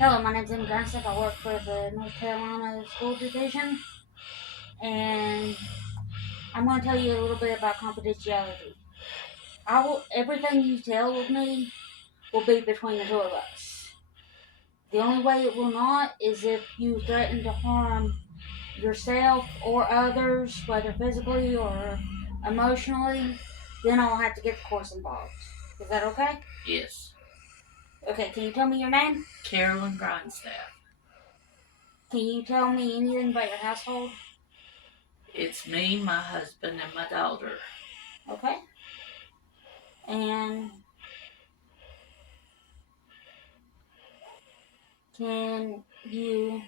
Hello, my name's Amy Grunstick. I work for the North Carolina School Division, and I'm going to tell you a little bit about confidentiality. Everything you tell me will be between the two of us. The only way it will not is if you threaten to harm yourself or others, whether physically or emotionally. Then I'll have to get the course involved. Is that okay? Yes. Okay, can you tell me your name? Carolyn Grindstaff. Can you tell me anything about your household? It's me, my husband, and my daughter. Okay. And can you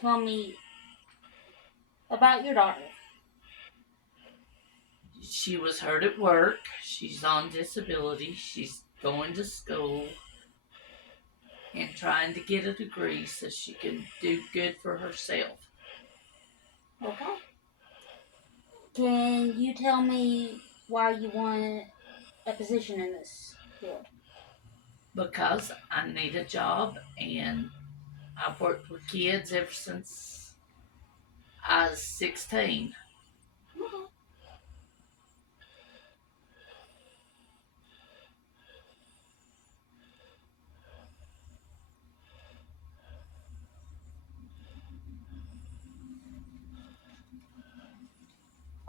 tell me about your daughter? She was hurt at work. She's on disability. She's going to school and trying to get a degree so she can do good for herself. Okay. Can you tell me why you want a position in this field? Because I need a job, and I've worked with kids ever since I was 16. Okay.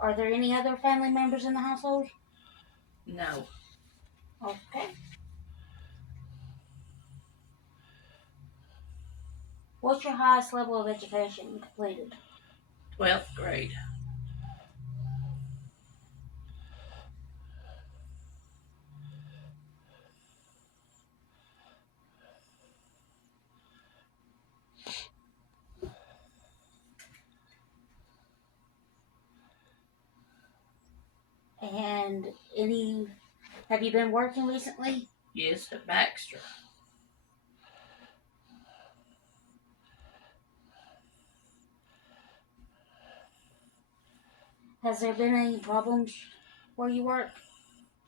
Are there any other family members in the household? No, Okay. What's your highest level of education completed? 12th grade. And have you been working recently? Yes, at Baxter. Has there been any problems where you work?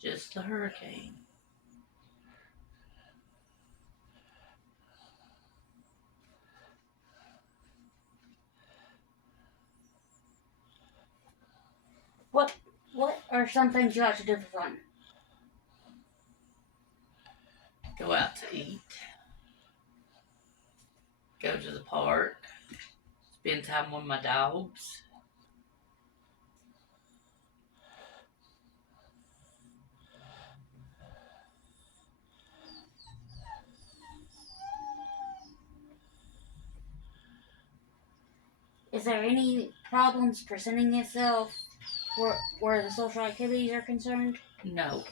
Just the hurricane. What are some things you like to do for fun? Go out to eat. Go to the park. Spend time with my dogs. Is there any problems presenting itself where the social activities are concerned? No,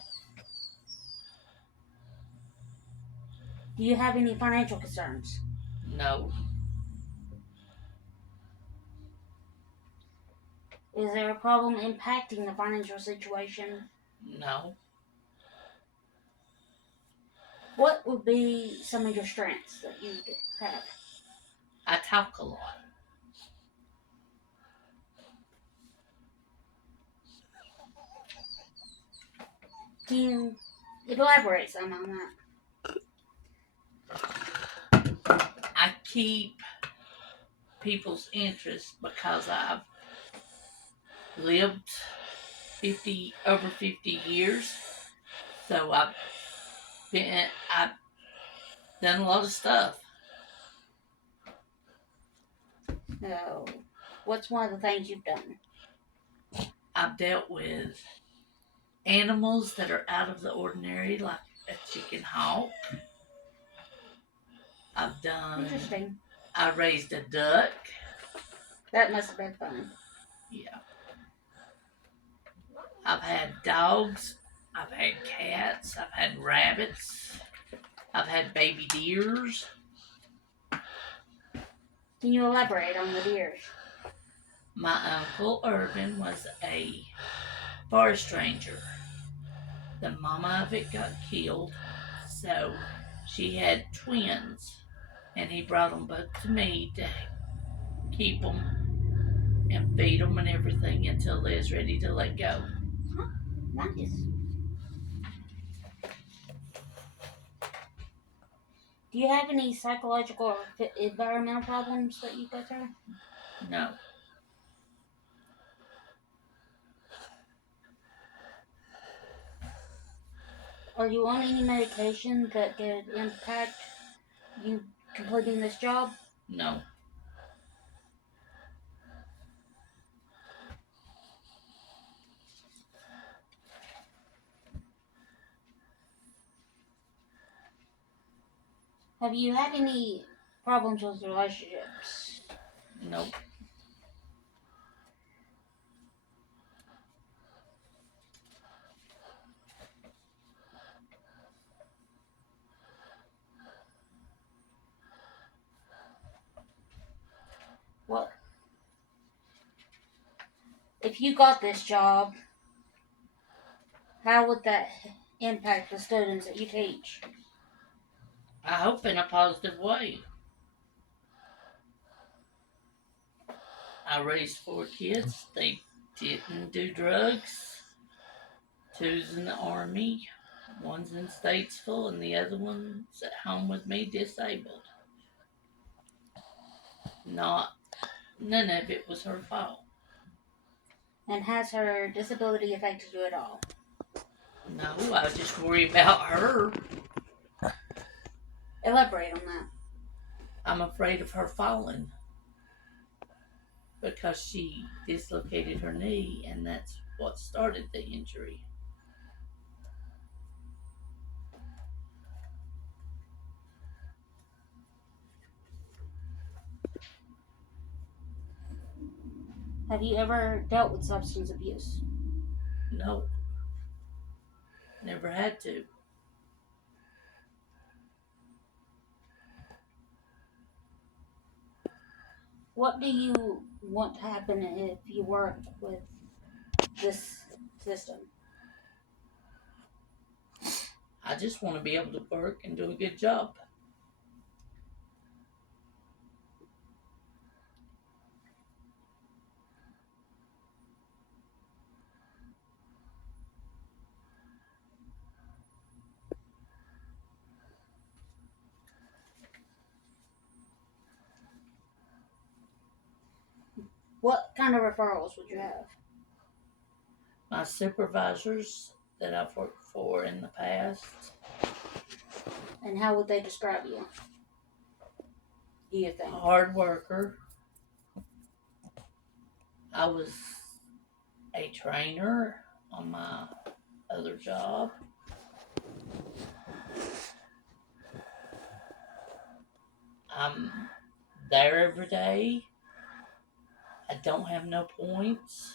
Do you have any financial concerns? no, Is there a problem impacting the financial situation? no. What would be some of your strengths that you have? I talk a lot. Can you elaborate some on that? I keep people's interest because I've lived over 50 years. So I've done a lot of stuff. No. What's one of the things you've done? I've dealt with animals that are out of the ordinary, like a chicken hawk. I've done. Interesting. I raised a duck. That must have been fun. Yeah. I've had dogs. I've had cats. I've had rabbits. I've had baby deers. Can you elaborate on the deers? My Uncle Irvin was a forest ranger. The mama of it got killed, so she had twins, and he brought them both to me to keep them and feed them and everything until they was ready to let go. Huh? Nice. Do you have any psychological or environmental problems that you go through? No. Are you on any medication that could impact you completing this job? No. Have you had any problems with relationships? Nope. What if you got this job? How would that impact the students that you teach? I hope in a positive way. I raised 4 kids. They didn't do drugs. Two's in the army. One's in Statesville, and the other one's at home with me, disabled. Not, none of it was her fault. And has her disability affected you at all? No, I just worry about her. Elaborate on that. I'm afraid of her falling because she dislocated her knee, and that's what started the injury. Have you ever dealt with substance abuse? No, never had to. What do you want to happen if you work with this system? I just want to be able to work and do a good job. What kind of referrals would you have? My supervisors that I've worked for in the past, And how would they describe you? Do you a think? hard worker. I was a trainer on my other job. I'm there every day. I don't have no points.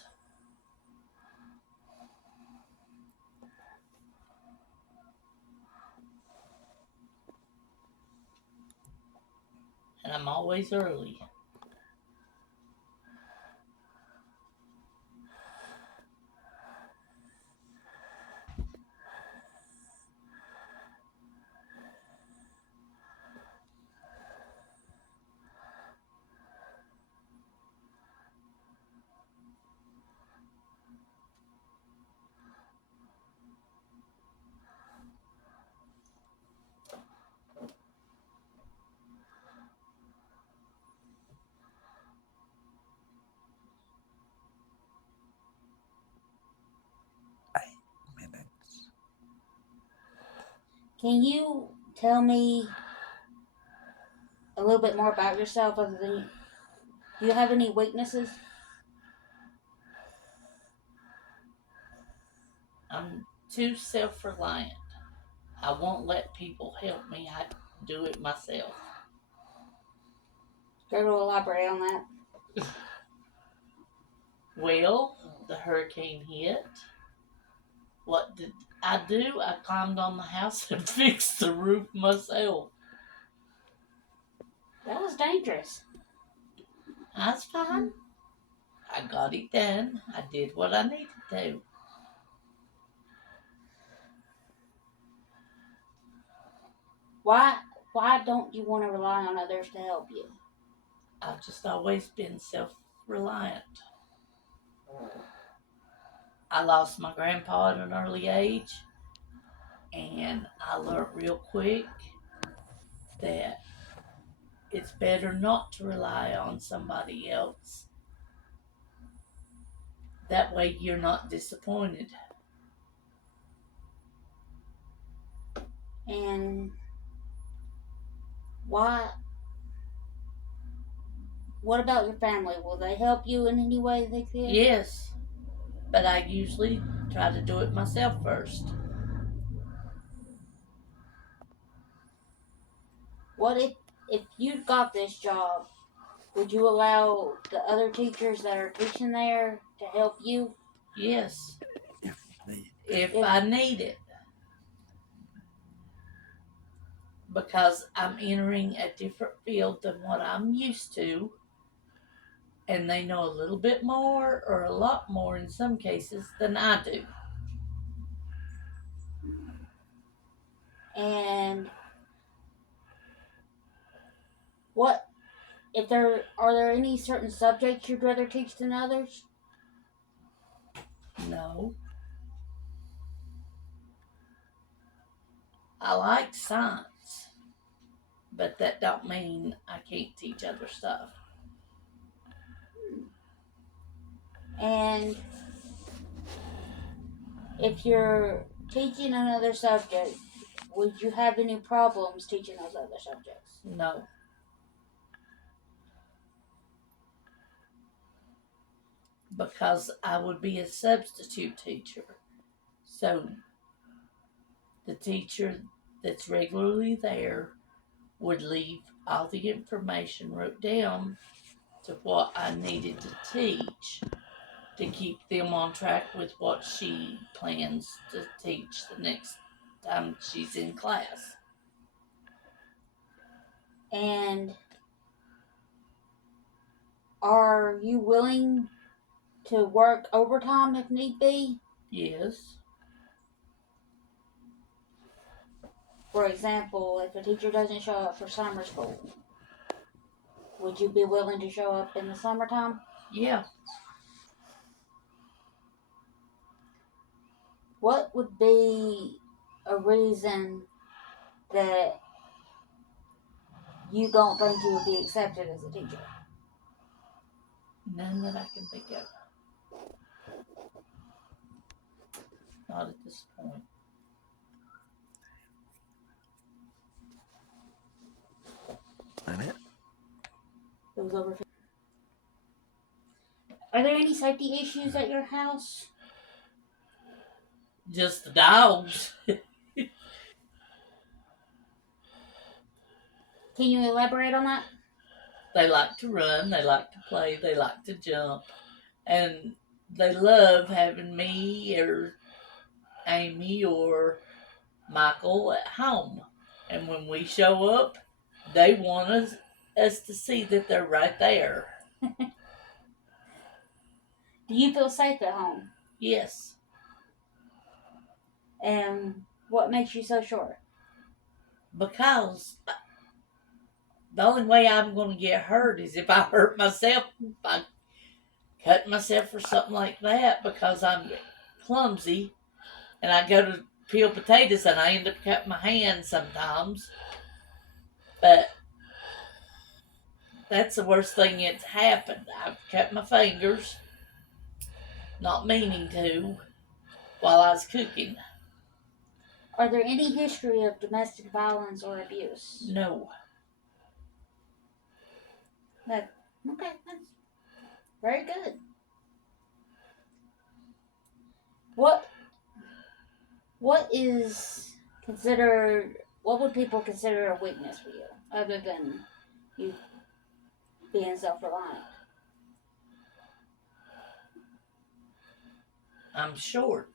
And I'm always early. Minutes. Can you tell me a little bit more about yourself other than do you have any weaknesses? I'm too self reliant. I won't let people help me. I do it myself. Go to elaborate on that. Well, the hurricane hit. What did I do? I climbed on the house and fixed the roof myself. That was dangerous. That's fine. I got it done. I did what I needed to. Why don't you want to rely on others to help you? I've just always been self reliant. I lost my grandpa at an early age, and I learned real quick that it's better not to rely on somebody else. That way you're not disappointed. And why? What about your family? Will they help you in any way they could? Yes, but I usually try to do it myself first. What if you got this job? Would you allow the other teachers that are teaching there to help you? Yes, If need. if I need it. Because I'm entering a different field than what I'm used to, and they know a little bit more or a lot more in some cases than I do. And what if there are there any certain subjects you'd rather teach than others? No. I like science, but that don't mean I can't teach other stuff. And if you're teaching another subject, would you have any problems teaching those other subjects? No. Because I would be a substitute teacher. So the teacher that's regularly there would leave all the information wrote down to what I needed to teach to keep them on track with what she plans to teach the next time she's in class. And are you willing to work overtime if need be? Yes. For example, if a teacher doesn't show up for summer school, would you be willing to show up in the summertime? Yeah. What would be a reason that you don't think you would be accepted as a teacher? None that I can think of. Not at this point. That it? It was over. Are there any safety issues at your house? Just the dogs. Can you elaborate on that? They like to run, they like to play, they like to jump, and they love having me or Amy or Michael at home. And when we show up, they want us to see that they're right there. Do you feel safe at home? Yes. And what makes you so sure? Because the only way I'm going to get hurt is if I hurt myself by cutting myself or something like that, because I'm clumsy and I go to peel potatoes and I end up cutting my hand sometimes. But that's the worst thing that's happened. I've cut my fingers, not meaning to, while I was cooking. Are there any history of domestic violence or abuse? No. Okay, that's very good. What is considered? What would people consider a weakness for you, other than you being self-reliant? I'm short.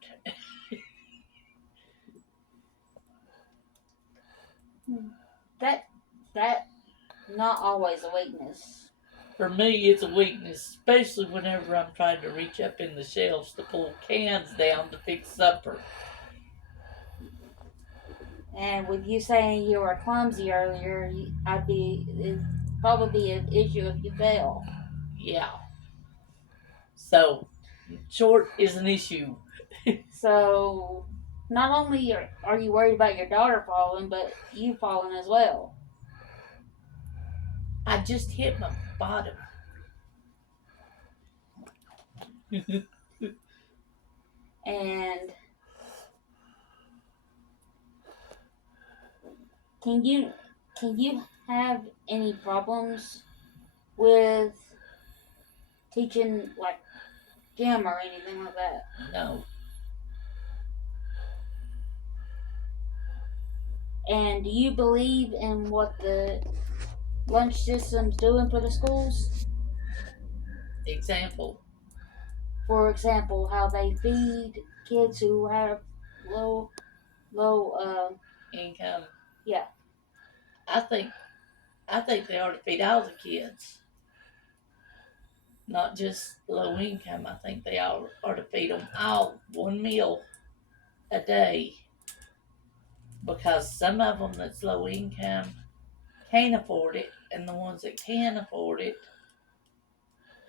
That not always a weakness. For me, it's a weakness, especially whenever I'm trying to reach up in the shelves to pull cans down to fix supper. And with you saying you were clumsy earlier, it'd probably be an issue if you fell. Yeah. So, short is an issue. So, not only are you worried about your daughter falling, but you falling as well. I just hit my bottom. And can you have any problems with teaching like gym or anything like that? No. And do you believe in what the lunch system's doing for the schools? Example. For example, how they feed kids who have low, Income. yeah. I think they ought to feed all the kids, not just low income. I think they all ought to feed them all one meal a day, because some of them that's low income can't afford it, and the ones that can afford it,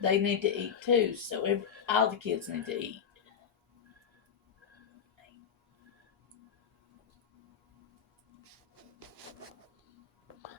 they need to eat too. So all the kids need to eat.